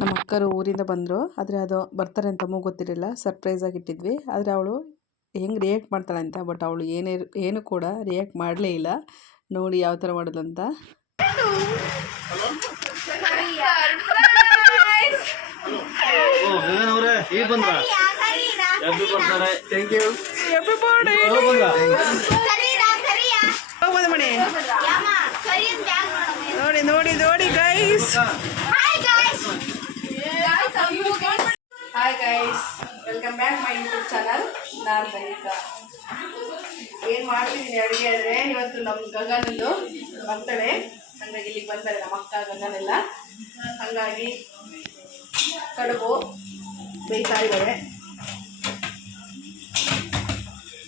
ನಮ್ಮ ಅಕ್ಕರು ಊರಿಂದ ಬಂದರು. ಆದರೆ ಅದು ಬರ್ತಾರೆ ಅಂತ ಅಮ್ಮಗೂ ಗೊತ್ತಿರಲಿಲ್ಲ. ಸರ್ಪ್ರೈಸಾಗಿ ಇಟ್ಟಿದ್ವಿ. ಆದರೆ ಅವಳು ಹೆಂಗೆ ರಿಯಾಕ್ಟ್ ಮಾಡ್ತಾಳೆ ಅಂತ, ಬಟ್ ಅವಳು ಏನು ಕೂಡ ರಿಯಾಕ್ಟ್ ಮಾಡಲೇ ಇಲ್ಲ. ನೋಡಿ ಯಾವ ಥರ ಮಾಡೋದಂತ. ನೋಡಿ ನೋಡಿ ನೋಡಿ guys. Hi guys, welcome back my YouTube channel. ನಾನು ಗಣಿಕಾ. ಏನು ಮಾಡ್ತಿದ್ದೀನಿ ಅಡುಗೆ ಅಂದರೆ, ಇವತ್ತು ನಮ್ಮ ಗಗನಂದು ಬರ್ತಡೆ. ಹಾಗಾಗಿ ಇಲ್ಲಿಗೆ ಬರ್ತಾರೆ ನಮ್ಮ ಅಕ್ಕ ಗಗನೆಲ್ಲ. ಹಾಗಾಗಿ ಕಡುಬು ಬೇಯ್ತಾ ಇದ್ದಾರೆ,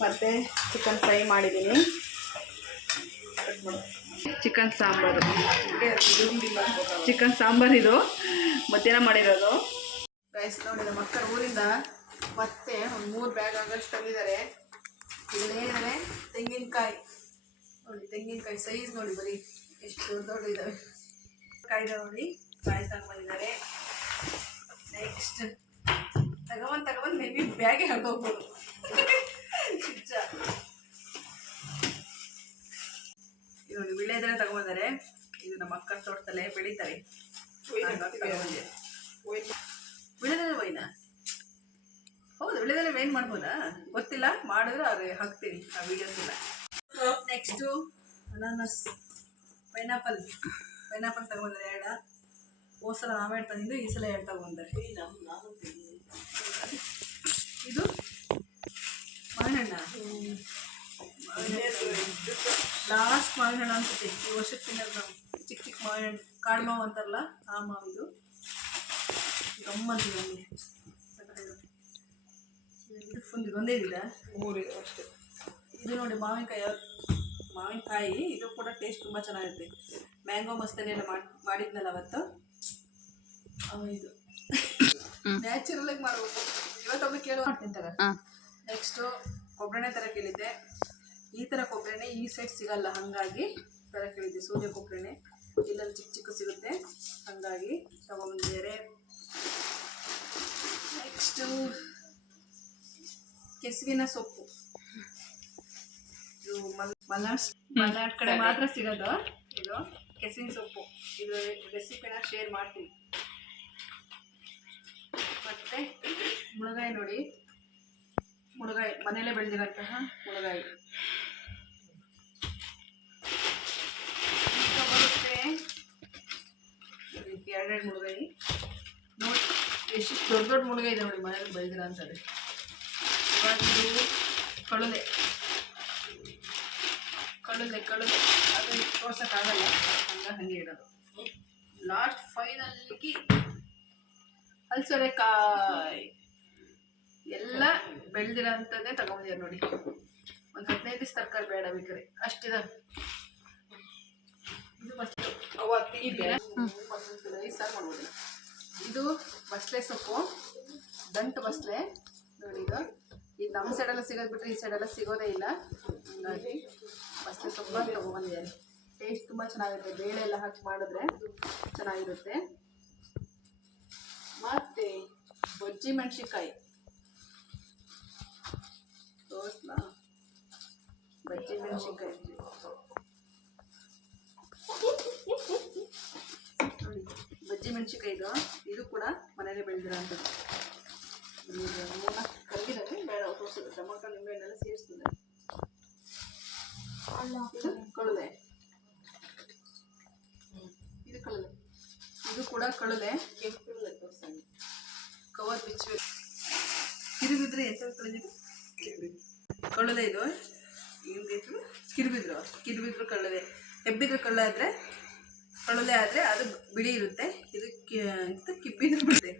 ಮತ್ತು ಚಿಕನ್ ಫ್ರೈ ಮಾಡಿದ್ದೀನಿ. ಚಿಕನ್ ಸಾಂಬಾರು ಇದು ಮಧ್ಯಾಹ್ನ ಮಾಡಿರೋದು. ಗೈಸ್ ನೋಡಿ, ನಮ್ಮ ಅಕ್ಕನ ಊರಿಂದ ಮತ್ತೆ ಒಂದು 3 ಬ್ಯಾಗ್ ಆಗಷ್ಟು ತಂದಿದ್ದಾರೆ. ಇಲ್ಲೇನೇ ತೆಂಗಿನಕಾಯಿ ನೋಡಿ, ತೆಂಗಿನಕಾಯಿ ಸೈಜ್ ನೋಡಿ, ಬರೀ ಎಷ್ಟು ದೊಡ್ಡ ಇದ್ದಾವೆ. ಕಾಯ್ದೆ ನೋಡಿ, ಕಾಯಿ ತಗೊಂಡಿದ್ದಾರೆ. ನೆಕ್ಸ್ಟ್ ತಗೊಂಡು ಮೇ ಬಿ ಬ್ಯಾಗೆ ಹಾಕೋಗ್ಬೋದು. ನೋಡಿ, ವಿಳೆದೆಲೆ ತಗೊಂಡಿದ್ದಾರೆ. ಇದು ನಮ್ಮ ಅಕ್ಕ ತೋಟದಲ್ಲೇ ಬೆಳೀತಾರೆ. ವಿಳೆದೆಲೆ ವೈನಾ? ಹೌದು, ವಿಳೆದೆಲೆ ವೈನ್ ಮಾಡ್ಬೋದಾ ಗೊತ್ತಿಲ್ಲ, ಮಾಡಿದ್ರೆ ಅದು ಹಾಕ್ತೀನಿ, ಆ ವಿಡಿಯೋಸ್ ಇಲ್ಲ. ನೆಕ್ಸ್ಟು ಅನಾನಸ್, ಪೈನಾಪಲ್ ತಗೊಂಡ್ರೆ 2. ಹೋದ ಸಲ ನಾವೇ ತಂದಿದ್ದು, ಈ ಸಲ 2 ತಗೊಂಡ್ರೆ. ಇದು ಮಾವಿನಹಣ್ಣ, ಲಾಸ್ಟ್ ಮಾವಿನಹಣ್ಣು ಅನ್ಸುತ್ತೆ ಈ ವರ್ಷಕ್ಕೆ ತಿನ್ನೋದು ನಾವು. ಚಿಕ್ಕ ಚಿಕ್ಕ ಮಾವಿನಹಣ್ಣು, ಕಾಡು ಮಾವು ಅಂತಾರಲ್ಲ, ಆ ಮಾವು ಇದು. ಗಮ್ಮಂತೀವಿ ನಮಗೆ. ಫುಲ್ ಒಂದೇ ಇದಿಲ್ಲ, 3 ಅಷ್ಟೇ. ಇದು ನೋಡಿ ಮಾವಿನಕಾಯಿ, ಇದು ಕೂಡ ಟೇಸ್ಟ್ ತುಂಬ ಚೆನ್ನಾಗಿರುತ್ತೆ. ಮ್ಯಾಂಗೋ ಮಸ್ತರಿ ಎಲ್ಲ ಮಾಡಿದ್ನಲ್ಲ ಅವತ್ತು, ಇದು ನ್ಯಾಚುರಲ್ ಆಗಿ ಮಾಡ್ಬೇಕು. ಇವತ್ತೊಮ್ಮೆ ಕೇಳೋ ತಿಂತಾರೆ. ನೆಕ್ಸ್ಟು ಕೊಬ್ಬರಿ ಥರ ಕೇಳಿದ್ದೆ. ಈ ಥರ ಕೊಬ್ಬರಿ ಈ ಸೈಡ್ ಸಿಗಲ್ಲ, ಹಾಗಾಗಿ ಥರ ಕೇಳಿದ್ದೆ. ಸೂರ್ಯ ಕೊಬ್ಬರಿ ಇಲ್ಲಲ್ಲಿ ಚಿಕ್ಕ ಚಿಕ್ಕ ಸಿಗುತ್ತೆ, ಹಾಗಾಗಿ ತಗೊಂಡಿದ್ದಾರೆ. ನೆಕ್ಸ್ಟು ಕೆಸುವಿನ ಸೊಪ್ಪು. ಇದು ಮಲೆನಾಡು ಕಡೆ ಮಾತ್ರ ಸಿಗೋದು ಇದು ಕೆಸುವಿನ ಸೊಪ್ಪು. ಇದು ರೆಸಿಪಿನ ಶೇರ್ ಮಾಡ್ತೀನಿ. ಮತ್ತು ಮುಳಗಾಯಿ ನೋಡಿ, ಮುಳಗಾಯಿ ಮನೆಯಲ್ಲೇ ಬೆಳೆದಿರೋಂತಹ ಮುಳಗಾಯಿ ಬರುತ್ತೆ. 2 ಮುಳಗಾಯಿ ನೋಡಿ, ಎಷ್ಟು ದೊಡ್ಡ ಮುಳಗಾಯಿ ಇದೆ ನೋಡಿ, ಮನೇಲಿ ಬೆಳೆದಿರೋ ಅಂಥದ್ದು. ಇವಾಗ ಇದು ಕಳುಲೆ ಅದು ತೋರ್ಸೋಕ್ಕಾಗಲ್ಲ, ಹಂಗೆ ಇಡೋದು. ಲಾಸ್ಟ್ ಫೈನಲ್ಗೆ ಹಲಸೋರೆಕಾಯಿ ಎಲ್ಲ ಬೆಳೆದಿರೋ ಅಂಥದ್ದೇ ತಗೊಂಡಿದ್ದಾರೆ ನೋಡಿ. ಒಂದು 15 ದಿವಸ ತರಕಾರಿ ಬೇಡ ಬೇಕಾರೆ, ಅಷ್ಟಿದೆ. ಇದು ಸಾರು ಮಾಡ್ಬೋದು. ಇದು ಬಸಳೆ ಸೊಪ್ಪು, ದಂಟು ಬಸಳೆ ನೋಡಿ. ಇದು ನಮ್ಮ ಸೈಡೆಲ್ಲ ಸಿಗೋದು ಬಿಟ್ಟರೆ ಈ ಸೈಡೆಲ್ಲ ಸಿಗೋದೇ ಇಲ್ಲ. ಹಾಗಾಗಿ ಬಸಳೆ ಸೊಪ್ಪು ತೊಗೊಂಬಂದಿದ್ದಾರೆ. ಟೇಸ್ಟ್ ತುಂಬ ಚೆನ್ನಾಗಿರುತ್ತೆ, ಬೇಳೆ ಎಲ್ಲ ಹಾಕಿ ಮಾಡಿದ್ರೆ ಚೆನ್ನಾಗಿರುತ್ತೆ. ಮತ್ತು ಬಜ್ಜಿ ಮೆಣಸಿನ್ಕಾಯಿ ತೋರಿಸ್ಲಾ? ಬಜ್ಜಿ ಮೆಣಸಿನ್ಕಾಯಿ ನೋಡಿ, ಬಜ್ಜಿ ಮೆಣಸಿನ್ಕಾಯಿ ಇದು ಕೂಡ ಮನೇಲಿ ಬೆಳೆದಿರೋ ಅಂಥದ್ದು. ಕರಗಿದರೆ ಬೇಡ ತೋರಿಸಿದ್ರು, ಟೊಮೊಟೊ ನಿಂಬೆಹಣ್ಣೆಲ್ಲ ಸೇರಿಸ್ತದೆ. ಇದು ಕಳುಲೆ, ಇದು ಕೂಡ ಕಳುಲೆ. ಕವರ್ ಬಿಚ್ಚಬೇಕು, ಕಿರಿಬಿದ್ರೆ ಎಂತ ಕಳುಲೆ. ಇದು ಕಿರಿಬಿದ್ರು ಕಳುಲೆ. ಹೆಬ್ಬಿದ್ರು ಕಳುಲೆ ಆದರೆ ಅದು ಬಿಳಿ ಇರುತ್ತೆ. ಇದು ಕಿಬ್ಬಿದ್ರು ಬಿಡುತ್ತೆ,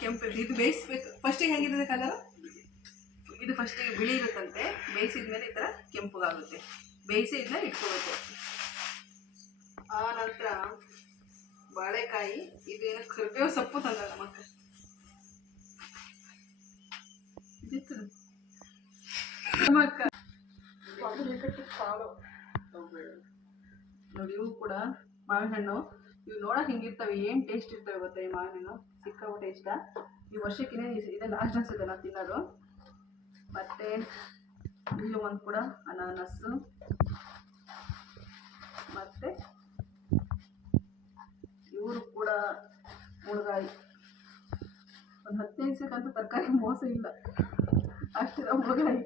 ಕೆಂಪು. ಇದು ಬೇಯಿಸ್ಬೇಕು. ಫಸ್ಟಿಗೆ ಹೇಗಿರುತ್ತೆ ಕಲರ್, ಇದು ಫಸ್ಟಿಗೆ ಬಿಳಿ ಇರುತ್ತಂತೆ, ಬೇಯಿಸಿದ್ಮೇಲೆ ಈ ಥರ ಕೆಂಪುಗಾಗುತ್ತೆ. ಬೇಯಿಸಿ ಇದನ್ನ ಇಟ್ಕೋಬೇಕು. ಆ ನಂತರ ಬಾಳೆಕಾಯಿ, ಇದು ಏನೋ ಕರಿಬೇವು ಸೊಪ್ಪು ತಂದ ನಮ್ಮ ಅಕ್ಕ. ನೋಡಿ, ಇವು ಕೂಡ ಮಾವಿನ ಹಣ್ಣು ಇವು ನೋಡೋಕೆ ಹಿಂಗಿರ್ತವೆ, ಏನು ಟೇಸ್ಟ್ ಇರ್ತವೆ ಗೊತ್ತಾ ಈ ಮಾವಿನ ಸಿಕ್ಕಾಪಟ್ಟೆ ಇಷ್ಟ. ಈ ವರ್ಷಕ್ಕಿನೇ ಇದೆ ಲಾಸ್ಟ್ ಅನ್ಸುತ್ತೆ ನಾನು ತಿನ್ನೋದು. ಮತ್ತು ಇಲ್ಲಿ ಒಂದು ಕೂಡ ಅನಾನಸ್ಸು, ಮತ್ತು ಇವರು ಕೂಡ ಮುಳುಗಾಯಿ. ಒಂದು 15 ದಿವಸಕ್ಕಂತೂ ತರಕಾರಿ ಮೋಸ ಇಲ್ಲ, ಅಷ್ಟಿದೆ ಮುಳುಗಾಯಿ.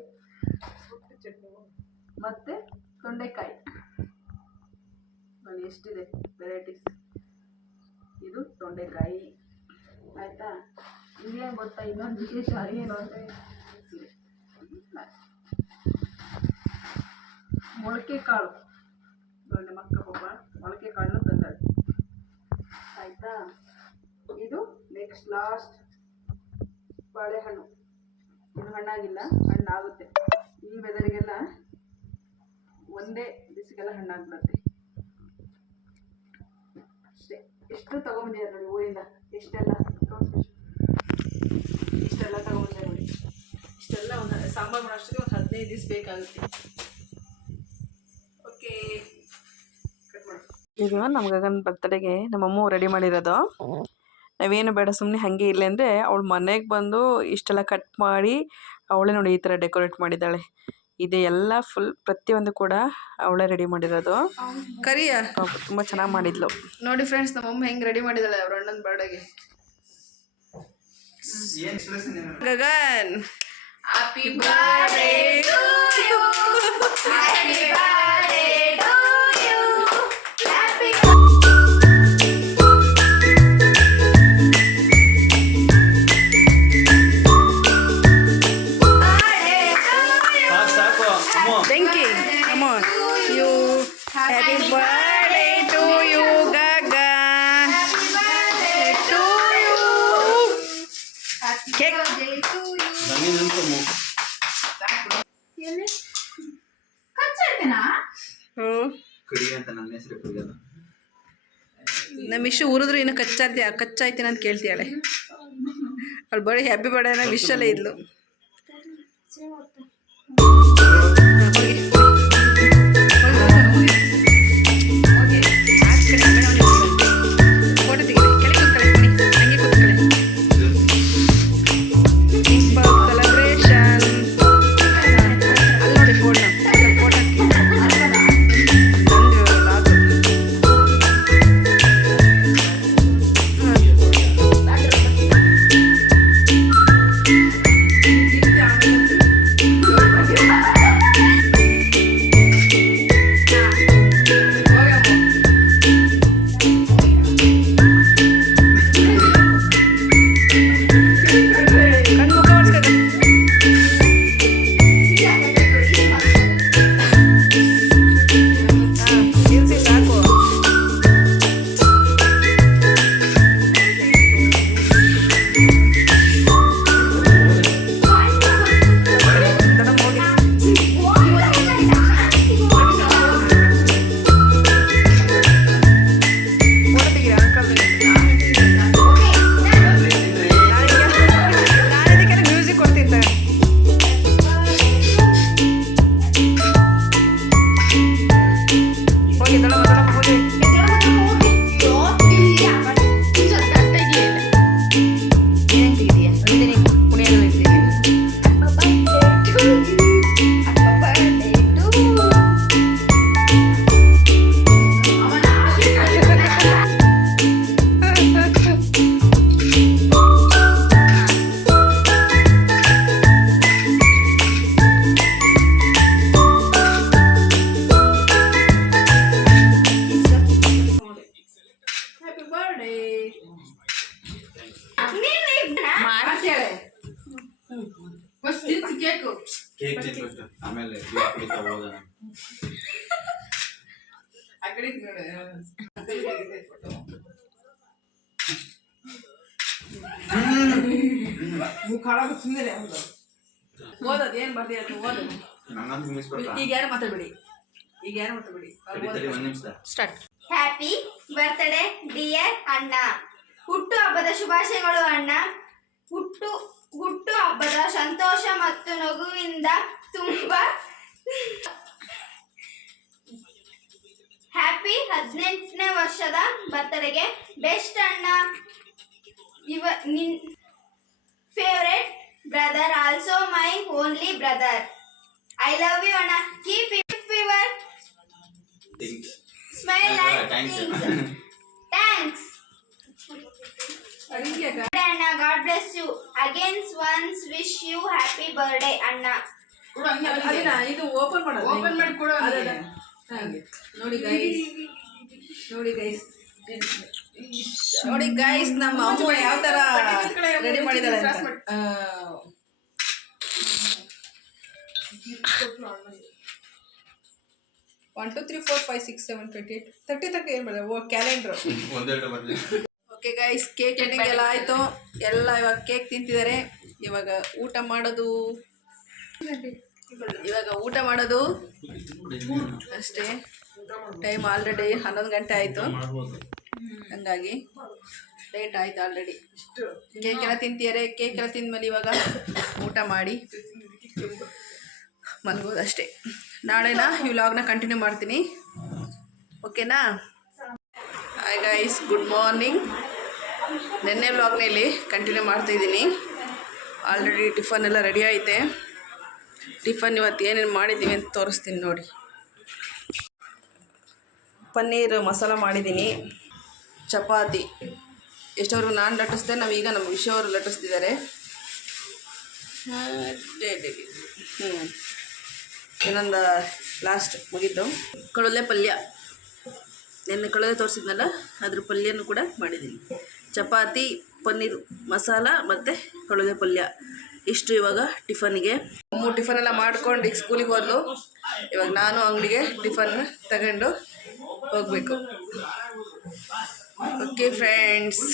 ಮತ್ತು ತೊಂಡೆಕಾಯಿ ನೋಡಿ ಎಷ್ಟಿದೆ ವೆರೈಟೀಸ್. ಇದು ತೊಂಡೆಕಾಯಿ ಆಯಿತಾ. ಇದೇನು ಗೊತ್ತಾ ಇನ್ನೊಂದು ವಿಶೇಷ ಏನು ಅಂದರೆ ಮೊಳಕೆ ಕಾಳು ನೋಡಿ ಮಕ್ಕ ಪಾಪ ಮೊಳಕೆ ಕಾಳನ್ನ ತಂದಾಳೆ ಆಯಿತಾ. ಇದು ನೆಕ್ಸ್ಟ್ ಲಾಸ್ಟ್ ಬಾಳೆಹಣ್ಣು. ಇದು ಹಣ್ಣಾಗಿಲ್ಲ, ಹಣ್ಣಾಗುತ್ತೆ ಈ ವೆದರಿಗೆಲ್ಲ, ಒಂದೇ ಬಿಸಿಗೆಲ್ಲ ಹಣ್ಣಾಗ್ಬಿಡುತ್ತೆ ಅಷ್ಟೇ. ಎಷ್ಟು ತೊಗೊಂಬಂದಿದ್ದಾರೆ ನೋಡಿ ಊರಿಂದ, ಇಷ್ಟೆಲ್ಲ ತೊಗೊಂಬಂದಿದ್ದಾರೆ ನೋಡಿ. ಇಷ್ಟೆಲ್ಲ ಒಂದು ಸಾಂಬಾರು ಮಾಡೋಷ್ಟಕ್ಕೆ ಒಂದು 15 ದಿವಸ ಬೇಕಾಗುತ್ತೆ. ಓಕೆ ಕಟ್ ಮಾಡಿ. ಈಗ ನಮ್ಮ ಗಗನ್ ಬರ್ತಡೆಗೆ ನಮ್ಮಮ್ಮ ರೆಡಿ ಮಾಡಿರೋದು. ನಾವೇನು ಬೇಡ ಸುಮ್ಮನೆ ಹಾಗೆ ಇಲ್ಲ ಅಂದರೆ ಅವಳು ಮನೆಗೆ ಬಂದು ಇಷ್ಟೆಲ್ಲ ಕಟ್ ಮಾಡಿ ಅವಳೇ ನೋಡಿ ಈ ಥರ ಡೆಕೋರೇಟ್ ಮಾಡಿದ್ದಾಳೆ. ಇದೆ ಎಲ್ಲ ಫುಲ್ ಪ್ರತಿಯೊಂದು ಕೂಡ ಅವಳೇ ರೆಡಿ ಮಾಡಿರೋದು. ಕರಿಯ ತುಂಬ ಚೆನ್ನಾಗಿ ಮಾಡಿದ್ಲು ನೋಡಿ ಫ್ರೆಂಡ್ಸ್. ನಮ್ಮಮ್ಮ ಹೆಂಗೆ ರೆಡಿ ಮಾಡಿದ್ದಾಳೆ ಅವ್ರ ಅಣ್ಣನ ಬರ್ಡೇಗೆ. Gagan happy birthday to you, happy birthday to you, happy Thank you. Come on. You happy birthday to you, Gaga. Happy birthday to you. Happy birthday to you. ನಮ್ಮ ಇಷ್ಟು ಉರಿದ್ರು ಇನ್ನು ಕಚ್ಚಾಯ್ತೀನಿ ಅಂತ ಕೇಳ್ತೀಯಾಳೆ ಅವಳು. ಬರೀ ಹ್ಯಾಪಿ ಬರ್ಡೇ ವಿಶಲ್ಲೇ ಇದ್ಲು. ಓದೋದೇನು ಬರ್ದಿ ಅಂತ ಓದೋದು. ಈಗ ಯಾರು ಮಾತಾಡ್ಬೇಡಿ, ಈಗ ಯಾರು ಮಾತಾಡ್ಬೇಡಿ. ಸ್ಟಾರ್ಟ್. ಹ್ಯಾಪಿ ಬರ್ತ್ಡೇ ಡಿಯರ್ ಅಣ್ಣ. ಹುಟ್ಟು ಹಬ್ಬದ ಶುಭಾಶಯಗಳು ಅಣ್ಣ. ಹುಟ್ಟು ಹಬ್ಬದ ಸಂತೋಷ ಮತ್ತು ನಗುವಿಂದ ತುಂಬಾ ಹ್ಯಾಪಿ 18ನೇ ವರ್ಷದ ಬರ್ತಡೆಗೆ ಬೆಸ್ಟ್ ಅಣ್ಣ. ನಿನ್ favourite brother, also my only brother. I love you ಅಣ್ಣ. Keep it your smile and thinks. Thanks ಅಣ್ಣ. God bless you. Against once wish you happy birthday ಅಣ್ಣ. ಇದು ಓಪನ್ ಮಾಡಿ ಕೊಡು. ನೋಡಿ ಗೈಸ್ ನಮ್ಮ ಅಮ್ಮ ಯಾವ ತರ ರೆಡಿ ಮಾಡಿದಾಳೆ ಅಂತ. 1 2 3 4 5 6 7 8 30 ತನಕ ಏನು ಮಾಡಿದೆ? Calendar. Okay guys, cake cutting ಎಲ್ಲ ಆಯಿತು. ಎಲ್ಲ ಇವಾಗ ಕೇಕ್ ತಿಂತಿದ್ದಾರೆ. ಇವಾಗ ಊಟ ಮಾಡೋದು ಅಷ್ಟೇ. ಟೈಮ್ ಆಲ್ರೆಡಿ 11 ಗಂಟೆ ಆಯಿತು, ಹಂಗಾಗಿ ಲೇಟ್ ಆಯಿತು ಆಲ್ರೆಡಿ. ಕೇಕ್ ಎಲ್ಲ ತಿಂತಿದ್ದಾರೆ. ಕೇಕ್ ಎಲ್ಲ ತಿಂದ್ಮೇಲೆ ಇವಾಗ ಊಟ ಮಾಡಿ ಮಲ್ಗೋದು ಅಷ್ಟೇ. ನಾಳೆನ ಈ ವ್ಲಾಗ್ನ ಕಂಟಿನ್ಯೂ ಮಾಡ್ತೀನಿ, ಓಕೆನಾ? Hi guys, good morning. ನೆನ್ನೆ ವ್ಲಾಗ್ನಲ್ಲಿ ಕಂಟಿನ್ಯೂ ಮಾಡ್ತಾಯಿದ್ದೀನಿ. ಆಲ್ರೆಡಿ ಟಿಫನ್ ಎಲ್ಲ ರೆಡಿ ಐತೆ. ಟಿಫನ್ ಇವತ್ತು ಏನೇನು ಮಾಡಿದ್ದೀವಿ ಅಂತ ತೋರಿಸ್ತೀನಿ ನೋಡಿ. ಪನ್ನೀರ್ ಮಸಾಲ ಮಾಡಿದ್ದೀನಿ, ಚಪಾತಿ. ಎಷ್ಟೋರ್ಗು ನಾನು ಲಟ್ಟಿಸ್ದೆ, ನಾವೀಗ ನಮ್ಮ ವಿಷಯವರು ಲಟ್ಟಿಸ್ತಿದ್ದಾರೆ. ಇನ್ನೊಂದು ಲಾಸ್ಟ್ ಮುಗಿದ್ದು. ಕಡಲೆ ಪಲ್ಯ, ನೆನ್ನೆ ಕಡಲೆ ತೋರಿಸಿದ್ನಲ್ಲ, ಅದ್ರ ಪಲ್ಯನೂ ಕೂಡ ಮಾಡಿದ್ದೀನಿ. ಚಪಾತಿ, ಪನ್ನೀರು ಮಸಾಲ ಮತ್ತು ಕಡಲೆ ಪಲ್ಯ, ಇಷ್ಟು ಇವಾಗ ಟಿಫನ್ಗೆ. ಟಿಫನ್ ಎಲ್ಲ ಮಾಡ್ಕೊಂಡು ಈಗ ಸ್ಕೂಲಿಗೆ ಹೋದ್ಲು. ಇವಾಗ ನಾನು ಅಂಗಡಿಗೆ ಟಿಫನ್ ತಗೊಂಡು ಹೋಗಬೇಕು. ಓಕೆ ಫ್ರೆಂಡ್ಸ್,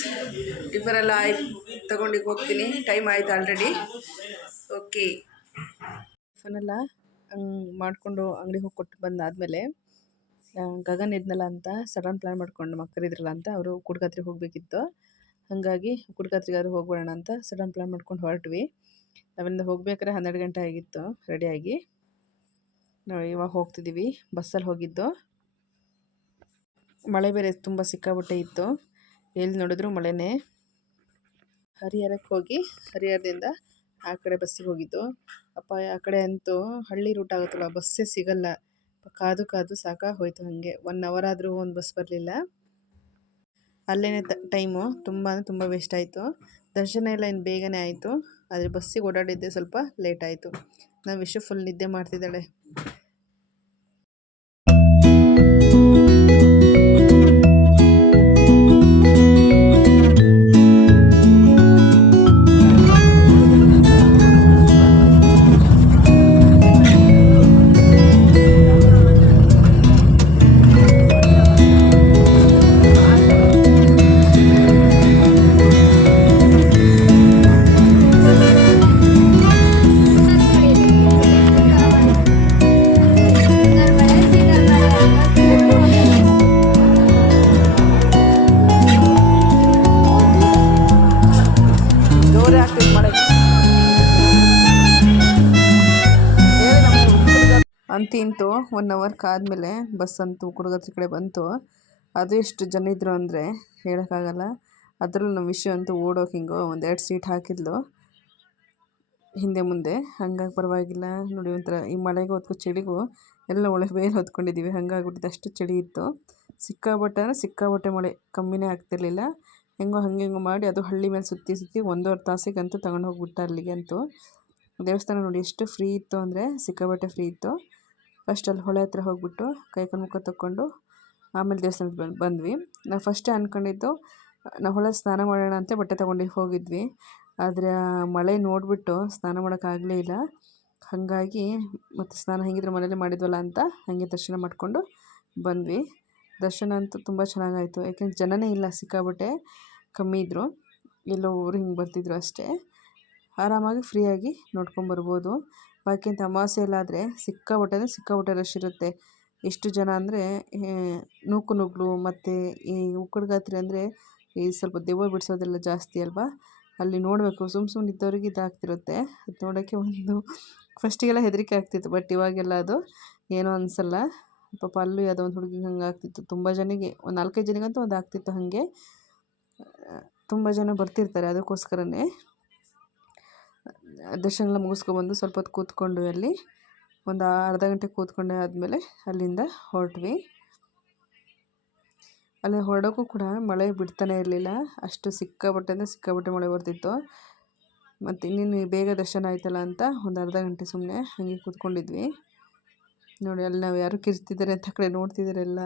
ಟಿಫನ್ ಎಲ್ಲ ಆಯ್ತು, ತಗೊಂಡಿಗೆ ಹೋಗ್ತೀನಿ. ಟೈಮ್ ಆಯ್ತು ಆಲ್ರೆಡಿ. ಓಕೆ, ಟಿಫನೆಲ್ಲ ಮಾಡಿಕೊಂಡು ಅಂಗಡಿಗೆ ಹೋಗಿ ಕೊಟ್ಟು ಬಂದಾದಮೇಲೆ ಗಗನ್ ಇದ್ನಲ್ಲ ಅಂತ ಸಡನ್ ಪ್ಲ್ಯಾನ್ ಮಾಡ್ಕೊಂಡು ಮಕ್ಕಳಿದ್ರಲ್ಲ ಅಂತ ಅವರು ಕುಡ್ಕತ್ರಿಗೆ ಹೋಗಬೇಕಿತ್ತು. ಹಾಗಾಗಿ ಕುಡ್ಕತ್ರಿಗಾದ್ರು ಹೋಗ್ಬಿಡೋಣ ಅಂತ ಸಡನ್ ಪ್ಲ್ಯಾನ್ ಮಾಡ್ಕೊಂಡು ಹೊರಟ್ವಿ. ಅಲ್ಲಿಂದ ಹೋಗ್ಬೇಕಾದ್ರೆ 12 ಗಂಟೆ ಆಗಿತ್ತು ರೆಡಿಯಾಗಿ. ನಾವು ಇವಾಗ ಹೋಗ್ತಿದ್ದೀವಿ. ಬಸ್ಸಲ್ಲಿ ಹೋಗಿದ್ದು. ಮಳೆ ಬೇರೆ ತುಂಬ ಸಿಕ್ಕಾಬಿಟ್ಟೆ ಇತ್ತು. ಎಲ್ಲಿ ನೋಡಿದ್ರು ಮಳೆನೇ. ಹರಿಹರಕ್ಕೆ ಹೋಗಿ ಹರಿಹರದಿಂದ ಆ ಕಡೆ ಬಸ್ಸಿಗೆ ಹೋಗಿದ್ದು. ಅಪ್ಪ ಆ ಕಡೆ ಅಂತೂ ಹಳ್ಳಿ ರೂಟ್ ಆಗುತ್ತಲ್ಲ, ಬಸ್ಸೇ ಸಿಗಲ್ಲ. ಕಾದು ಸಾಕಾಗೋಯ್ತು. ಹಾಗೆ 1 ಅವರ್ ಆದರೂ ಒಂದು ಬಸ್ ಬರಲಿಲ್ಲ. ಅಲ್ಲೇ ಟೈಮು ತುಂಬ ವೇಸ್ಟ್ ಆಯಿತು. ದರ್ಶನ ಎಲ್ಲ ಇನ್ನು ಬೇಗನೆ ಆಯಿತು, ಆದರೆ ಬಸ್ಸಿಗೆ ಓಡಾಡಿದ್ದೆ ಸ್ವಲ್ಪ ಲೇಟ್ ಆಯಿತು. ನಾವು ವಿಷಯ ಫುಲ್ ನಿದ್ದೆ ಮಾಡ್ತಿದ್ದಾಳೆ. ಅಂತೂ 1 ಅವರ್ ಕಾದ್ಮೇಲೆ ಬಸ್ ಅಂತೂ ಕುಡಗತ್ರಿ ಕಡೆ ಬಂತು. ಅದು ಎಷ್ಟು ಜನ ಇದ್ರು ಅಂದರೆ ಹೇಳೋಕ್ಕಾಗಲ್ಲ. ಅದರಲ್ಲೂ ನಮ್ಮ ವಿಷಯ ಅಂತೂ ಓಡೋಕೆ ಹಿಂಗೋ 1-2 ಸೀಟ್ ಹಾಕಿದ್ಲು ಹಿಂದೆ ಮುಂದೆ. ಹಂಗಾಗಿ ಪರವಾಗಿಲ್ಲ ನೋಡಿ. ಒಂಥರ ಈ ಮಳೆಗೂ ಹೊತ್ತು ಚಳಿಗೂ ಎಲ್ಲ ಒಳಗೆ ಬೇರೆ ಹೊತ್ಕೊಂಡಿದ್ದೀವಿ. ಹಂಗಾಗ್ಬಿಟ್ಟಿದ್ದು, ಅಷ್ಟು ಚಳಿ ಇತ್ತು. ಸಿಕ್ಕಾಬಟ್ಟೆ ಮಳೆ, ಕಮ್ಮಿನೇ ಆಗ್ತಿರ್ಲಿಲ್ಲ. ಹೆಂಗೋ ಮಾಡಿ ಅದು ಹಳ್ಳಿ ಮೇಲೆ ಸುತ್ತಿ 1.5 ತಾಸಿಗಂತೂ ತಗೊಂಡು ಹೋಗ್ಬಿಟ್ಟ ಅಲ್ಲಿಗೆ. ಅಂತೂ ದೇವಸ್ಥಾನ ನೋಡಿ ಎಷ್ಟು ಫ್ರೀ ಇತ್ತು ಅಂದರೆ ಸಿಕ್ಕಾಬಟ್ಟೆ ಫ್ರೀ ಇತ್ತು. ಫಸ್ಟ್ ಅಲ್ಲಿ ಹೊಳೆ ಹತ್ರ ಹೋಗ್ಬಿಟ್ಟು ಕೈಕಾಲು ಮುಖ ತಕ್ಕೊಂಡು ಆಮೇಲೆ ದೇವಸ್ಥಾನಕ್ಕೆ ಬಂದ್ವಿ. ನಾವು ಫಸ್ಟೇ ಅಂದ್ಕೊಂಡಿದ್ದು ನಾವು ಹೊಳೆ ಸ್ನಾನ ಮಾಡೋಣ ಅಂತ ಬಟ್ಟೆ ತೊಗೊಂಡು ಹೋಗಿದ್ವಿ. ಆದರೆ ಮಳೆ ನೋಡಿಬಿಟ್ಟು ಸ್ನಾನ ಮಾಡೋಕ್ಕಾಗಲೇ ಇಲ್ಲ. ಹಾಗಾಗಿ ಮತ್ತು ಸ್ನಾನ ಹೆಂಗಿದ್ರೆ ಮನೇಲಿ ಮಾಡಿದ್ವಲ್ಲ ಅಂತ ಹಾಗೆ ದರ್ಶನ ಮಾಡಿಕೊಂಡು ಬಂದ್ವಿ. ದರ್ಶನ ಅಂತೂ ತುಂಬ ಚೆನ್ನಾಗಾಯಿತು. ಯಾಕೆಂದ್ರೆ ಜನನೇ ಇಲ್ಲ, ಸಿಕ್ಕಾಬಟ್ಟೆ ಕಮ್ಮಿ ಇದ್ದರು. ಎಲ್ಲೋ ಊರು ಹಿಂಗೆ ಬರ್ತಿದ್ರು ಅಷ್ಟೇ. ಆರಾಮಾಗಿ ಫ್ರೀಯಾಗಿ ನೋಡ್ಕೊಂಬರ್ಬೋದು. ಬಾಕಿಂತ ಅಮಾವಾಸ್ಯೆ ಎಲ್ಲಾದರೆ ಸಿಕ್ಕಾಬಟ್ಟೆ ರಶ್ ಇರುತ್ತೆ. ಎಷ್ಟು ಜನ ಅಂದರೆ ನೂಕುನುಗ್ಲು ಮತ್ತು ಈ ಉಕ್ಕಡಗಾತ್ರಿ ಅಂದರೆ ಈ ಸ್ವಲ್ಪ ದೆವ್ವ ಬಿಡಿಸೋದೆಲ್ಲ ಜಾಸ್ತಿ ಅಲ್ವಾ. ಅಲ್ಲಿ ನೋಡಬೇಕು, ಸುಮ್ಮನೆ ಇದ್ದವ್ರಿಗೆ ಇದಾಗ್ತಿರುತ್ತೆ. ಅದು ನೋಡೋಕ್ಕೆ ಫಸ್ಟಿಗೆಲ್ಲ ಹೆದರಿಕೆ ಆಗ್ತಿತ್ತು. ಬಟ್ ಇವಾಗೆಲ್ಲ ಅದು ಏನೂ ಅನಿಸಲ್ಲ. ಪಾಪ ಅಲ್ಲೂ ಯಾವುದೋ ಒಂದು ಹುಡುಗಿಗೆ ಹಂಗೆ ಆಗ್ತಿತ್ತು. ತುಂಬ ಜನಕ್ಕೆ ಒಂದು 4-5 ಜನಕ್ಕಂತೂ ಒಂದು ಆಗ್ತಿತ್ತು ಹಾಗೆ. ತುಂಬ ಜನ ಬರ್ತಿರ್ತಾರೆ, ಅದಕ್ಕೋಸ್ಕರನೇ ದರ್ಶನ ಎಲ್ಲ ಮುಗಿಸ್ಕೊಬಂದು ಸ್ವಲ್ಪ ಹೊತ್ತು ಕೂತ್ಕೊಂಡು ಅಲ್ಲಿ ಒಂದು ಅರ್ಧ ಗಂಟೆ ಕೂತ್ಕೊಂಡೆ ಆದಮೇಲೆ ಅಲ್ಲಿಂದ ಹೊರಟ್ವಿ. ಅಲ್ಲಿ ಹೊರಡೋಕ್ಕೂ ಕೂಡ ಮಳೆ ಬಿಡ್ತಾನೆ ಇರಲಿಲ್ಲ, ಅಷ್ಟು ಸಿಕ್ಕಾಪಟ್ಟೆ ಮಳೆ ಬರ್ತಿತ್ತು. ಮತ್ತು ಇನ್ನೇನು ಬೇಗ ದರ್ಶನ ಆಯ್ತಲ್ಲ ಅಂತ ಒಂದು ಅರ್ಧ ಗಂಟೆ ಸುಮ್ಮನೆ ಹಾಗೆ ಕೂತ್ಕೊಂಡಿದ್ವಿ. ನೋಡಿ ಅಲ್ಲಿ ನಾವು ಯಾರು ಕಿರ್ತಿದ್ದಾರೆ ಅಂತ ಕಡೆ ನೋಡ್ತಿದ್ದಾರೆ ಎಲ್ಲ.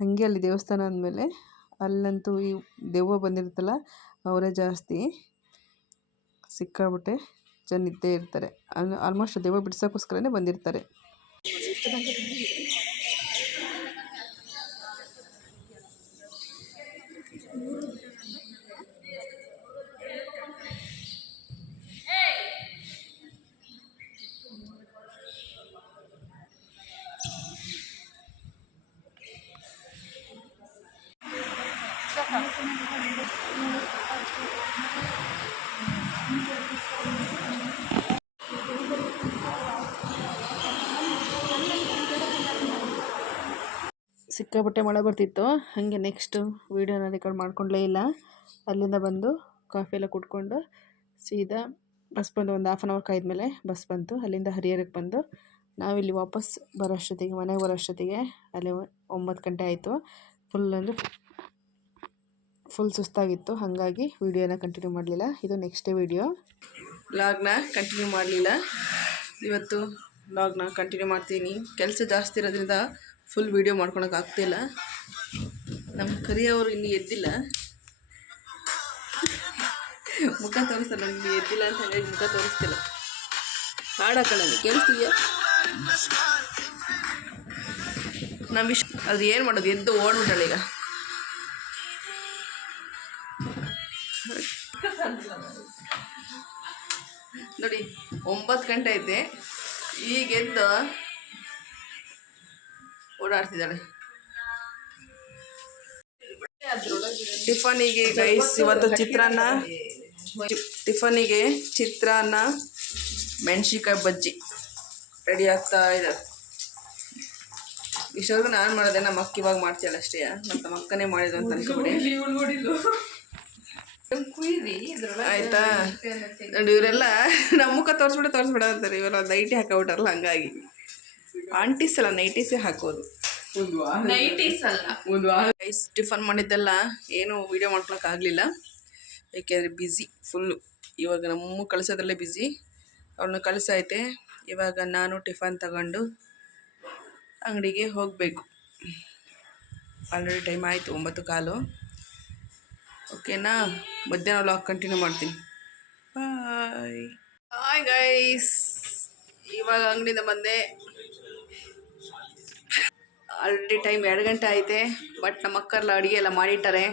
ಹಾಗೆ ಅಲ್ಲಿ ದೇವಸ್ಥಾನ ಅಂದಮೇಲೆ ಅಲ್ಲಂತೂ ಈ ದೆವ್ವ ಬಂದಿರುತ್ತಲ್ಲ ಅವರೇ ಜಾಸ್ತಿ, ಸಿಕ್ಕಾಪಟ್ಟೆ ಜನ ಇದ್ದೇ ಇರ್ತಾರೆ. ಆಲ್ಮೋಸ್ಟ್ ದೆವ್ವ ಬಿಡ್ಸೋಕ್ಕೋಸ್ಕರನೇ ಬಂದಿರ್ತಾರೆ. ಸಿಕ್ಕಾಪಟ್ಟೆ ಮಳೆ ಬರ್ತಿತ್ತು. ಹಾಗೆ ನೆಕ್ಸ್ಟು ವೀಡಿಯೋನ ರೆಕಾರ್ಡ್ ಮಾಡ್ಕೊಂಡಲೇ ಇಲ್ಲ. ಅಲ್ಲಿಂದ ಬಂದು ಕಾಫಿ ಎಲ್ಲ ಕುಟ್ಕೊಂಡು ಸೀದಾ ಬಸ್ ಬಂದು ಒಂದು 1/2 hour ಕಾಯ್ದಮೇಲೆ ಬಸ್ ಬಂತು. ಅಲ್ಲಿಂದ ಹರಿಹರಕ್ಕೆ ಬಂದು ನಾವಿಲ್ಲಿ ವಾಪಸ್ ಮನೆಗೆ ಬರೋಷ್ಟೊತ್ತಿಗೆ ಅಲ್ಲಿ 9 ಗಂಟೆ ಆಯಿತು. ಫುಲ್ ಸುಸ್ತಾಗಿತ್ತು, ಹಾಗಾಗಿ ವೀಡಿಯೋನ ಕಂಟಿನ್ಯೂ ಮಾಡಲಿಲ್ಲ. ಇದು ನೆಕ್ಸ್ಟ್ ಡೇ ವೀಡಿಯೋ. ವ್ಲಾಗ್ನ ಕಂಟಿನ್ಯೂ ಮಾಡಲಿಲ್ಲ. ಇವತ್ತು ವ್ಲಾಗ್ನ ಕಂಟಿನ್ಯೂ ಮಾಡ್ತೀನಿ. ಕೆಲಸ ಜಾಸ್ತಿ ಇರೋದ್ರಿಂದ ಫುಲ್ ವೀಡಿಯೋ ಮಾಡ್ಕೊಳಕ್ಕೆ ಆಗ್ತಿಲ್ಲ. ನಮ್ಮ ಕರಿಯವರು ಇಲ್ಲಿ ಎದ್ದಿಲ್ಲ, ಮುಖ ತೋರಿಸ್ತಲ್ಲ, ಇಲ್ಲಿ ಎದ್ದಿಲ್ಲ ಅಂತ ಹಾಗಾಗಿ ಮುಖ ತೋರಿಸ್ತಿಲ್ಲ. ಹಾಡಾಕ ನನಗೆ ಕೇಳಿಸ್ತೀಯಾ? ನಮ್ಮ ಅದು ಏನು ಮಾಡೋದು, ಎದ್ದು ಓಡ್ಬಿಟ್ಟಳು ಈಗ. ನೋಡಿ 9 ಗಂಟೆ ಐತೆ, ಈಗ ಎದ್ದು ಓಡಾಡ್ತಿದ್ದಾಳೆ. ಟಿಫನಿಗೆ ಗೈಸ್ ಇವತ್ತು ಟಿಫನಿಗೆ ಚಿತ್ರಾನ್ನ ಮೆಣಸಿನ್ಕಾಯಿ ಬಜ್ಜಿ ರೆಡಿ ಆಗ್ತಾ ಇದ್ದಾರೆ. ಇಷ್ಟವರೆಗೂ ನಾನು ಮಾಡೋದೆ, ನಮ್ಮ ಅಕ್ಕ ಇವಾಗ ಮಾಡ್ತಾಳೆ ಅಷ್ಟೇ. ಮತ್ತು ನಮ್ಮ ಅಕ್ಕನೇ ಮಾಡಿದ್ರು ಅಂತ ಅನ್ಕೊಬಿಡಿ ಆಯ್ತಾ. ನೋಡಿ ಇವರೆಲ್ಲ ನಮ್ಮ ಮುಖ ತೋರಿಸ್ಬಿಡ ಅಂತಾರೆ. ಇವರೆಲ್ಲ ನೈಟಿ ಹಾಕೋಬಿಟ್ಟಾರಲ್ಲ, ಹಂಗಾಗಿ ಆಂಟೀಸ್ ಅಲ್ಲ ನೈಟೀಸೇ ಹಾಕೋದು. ಗೈಸ್ ಟಿಫನ್ ಮಾಡಿದ್ದೆಲ್ಲ ಏನು ವೀಡಿಯೋ ಮಾಡ್ಕೊಳಕ್ಕಾಗಲಿಲ್ಲ, ಏಕೆಂದರೆ ಬ್ಯುಸಿ ಫುಲ್ಲು. ಇವಾಗ ನಮ್ಮ ಕಳಿಸೋದ್ರಲ್ಲೇ ಬ್ಯುಸಿ. ಅವ್ರನ್ನ ಕಳಿಸೈತೆ. ಇವಾಗ ನಾನು ಟಿಫನ್ ತಗೊಂಡು ಅಂಗಡಿಗೆ ಹೋಗಬೇಕು. ಆಲ್ರೆಡಿ ಟೈಮ್ ಆಯಿತು 9:15. ಓಕೆನಾ, ಮಧ್ಯಾಹ್ನ ವ್ಲಾಗ್ ಕಂಟಿನ್ಯೂ ಮಾಡ್ತೀನಿ. ಹಾಯ್ ಗೈಸ್, ಇವಾಗ ಅಂಗಡಿಯಿಂದ ಬಂದೆ. ಆಲ್ರೆಡಿ ಟೈಮ್ 2 ಗಂಟೆ ಐತೆ. ಬಟ್ ನಮ್ಮ ಅಕ್ಕರೆಲ್ಲ ಅಡುಗೆ ಎಲ್ಲ ಮಾಡಿಟ್ಟಾರೆ.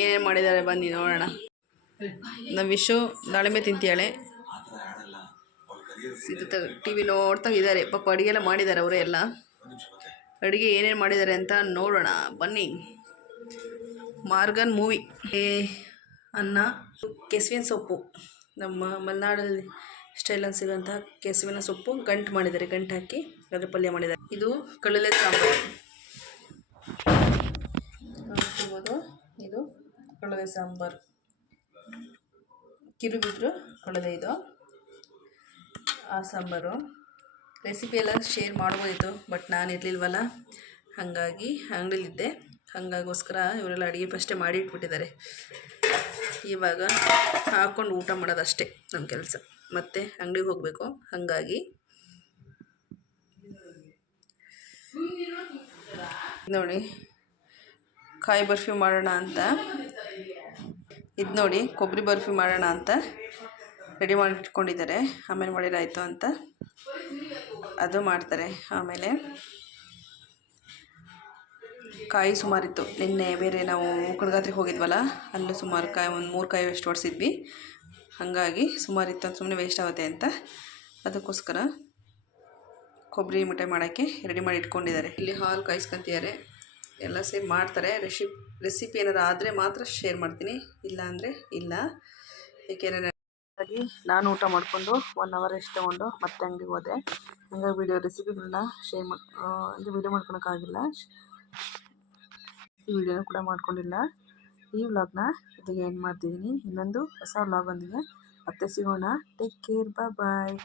ಏನೇನು ಮಾಡಿದ್ದಾರೆ ಬನ್ನಿ ನೋಡೋಣ. ನಮ್ಮ ವಿಶು ದಾಳಿಂಬೆ ತಿಂತಿಯಾಳೆ, ಇದು TV ನೋಡ್ತಾ ಇದ್ದಾರೆ. ಪಾಪ ಅಡುಗೆ ಎಲ್ಲ ಮಾಡಿದ್ದಾರೆ ಅವರೇ ಎಲ್ಲ. ಅಡುಗೆ ಏನೇನು ಮಾಡಿದ್ದಾರೆ ಅಂತ ನೋಡೋಣ ಬನ್ನಿ. Morgan movie. ಅನ್ನ, ಕೆಸುವಿನ ಸೊಪ್ಪು, ನಮ್ಮ ಮಲೆನಾಡಲ್ಲಿ ಸ್ಟೈಲಲ್ಲಿ ಸಿಗೋಂಥ ಕೆಸುವಿನ ಸೊಪ್ಪು ಗಂಟು ಮಾಡಿದ್ದಾರೆ, ಗಂಟು ಹಾಕಿ ಅದ್ರ ಪಲ್ಯ ಮಾಡಿದ್ದಾರೆ. ಇದು ಕಡಲೆ ಸಾಂಬಾರು, ಇದು ಕಡಲೆ ಸಾಂಬಾರು, ಕಿರುಬಿದ್ರು ಕಡಲೆ, ಇದು ಆ ಸಾಂಬಾರು. ರೆಸಿಪಿ ಎಲ್ಲ ಶೇರ್ ಮಾಡ್ಬೋದಿತ್ತು, ಬಟ್ ನಾನು ಇರಲಿಲ್ವಲ್ಲ, ಹಾಗಾಗಿ ಅಂಗಡಿಲಿದ್ದೆ. ಹಾಗಾಗೋಸ್ಕರ ಇವರೆಲ್ಲ ಅಡುಗೆ ಫಸ್ಟೇ ಮಾಡಿ ಇಟ್ಬಿಟ್ಟಿದ್ದಾರೆ. ಇವಾಗ ಹಾಕ್ಕೊಂಡು ಊಟ ಮಾಡೋದಷ್ಟೇ ನಮ್ಮ ಕೆಲಸ. ಮತ್ತು ಅಂಗಡಿಗೆ ಹೋಗಬೇಕು, ಹಾಗಾಗಿ ನೋಡಿ ಕಾಯಿ ಬರ್ಫಿ ಮಾಡೋಣ ಅಂತ, ಇದು ನೋಡಿ ಕೊಬ್ಬರಿ ಬರ್ಫಿ ಮಾಡೋಣ ಅಂತ ರೆಡಿ ಮಾಡಿ ಇಟ್ಕೊಂಡಿದ್ದಾರೆ. ಆಮೇಲೆ ಮಾಡಿರಾಯಿತು ಅಂತ ಅದು ಮಾಡ್ತಾರೆ. ಆಮೇಲೆ ಕಾಯಿ ಸುಮಾರಿತ್ತು. ನಿನ್ನೆ ಬೇರೆ ನಾವು ಕಡಗಾತ್ರಿಗೆ ಹೋಗಿದ್ವಲ್ಲ, ಅಲ್ಲೂ ಸುಮಾರು ಕಾಯಿ, ಒಂದು 3 ಕಾಯಿ ಅಷ್ಟು ಹೊಡಿಸಿದ್ವಿ. ಹಾಗಾಗಿ ಸುಮಾರಿತ್ತು ಅಂತ ಸುಮ್ಮನೆ ವೇಸ್ಟ್ ಆಗುತ್ತೆ ಅಂತ ಅದಕ್ಕೋಸ್ಕರ ಕೊಬ್ಬರಿ ಮಿಠಾಯಿ ಮಾಡೋಕ್ಕೆ ರೆಡಿ ಮಾಡಿ ಇಟ್ಕೊಂಡಿದ್ದಾರೆ. ಇಲ್ಲಿ ಹಾಲು ಕಾಯಿಸ್ಕೊತಿದ್ದಾರೆ, ಎಲ್ಲ ಸೇರಿ ಮಾಡ್ತಾರೆ. ರೆಸಿಪಿ ಏನಾದ್ರು ಆದರೆ ಮಾತ್ರ ಶೇರ್ ಮಾಡ್ತೀನಿ, ಇಲ್ಲ ಅಂದರೆ ಇಲ್ಲ. ಏಕೆಂದರೆ ಹಾಗಾಗಿ ನಾನು ಊಟ ಮಾಡಿಕೊಂಡು 1 ಅವರ್ ರೆಸ್ಟ್ ತೊಗೊಂಡು ಮತ್ತೆ ಅಂಗಡಿಗೆ ಹೋದೆ. ಹಂಗಾಗಿ ರೆಸಿಪಿಗಳನ್ನ ಶೇರ್ ಅಂದರೆ ವೀಡಿಯೋ ಮಾಡ್ಕೊಳಕ್ಕಾಗಿಲ್ಲ, ಈ ವಿಡಿಯೋನ ಕೂಡ ಮಾಡ್ಕೊಂಡಿಲ್ಲ. ಈ ವ್ಲಾಗ್ನ ಇದಕ್ಕೆ ಎಂಡ್ ಮಾಡ್ತಿದ್ದೀನಿ. ಇನ್ನೊಂದು ಹೊಸ ವ್ಲಾಗ್ ಒಂದಿಗೆ ಮತ್ತೆ ಸಿಗೋಣ. ಟೇಕ್ ಕೇರ್, ಬಾಯ್.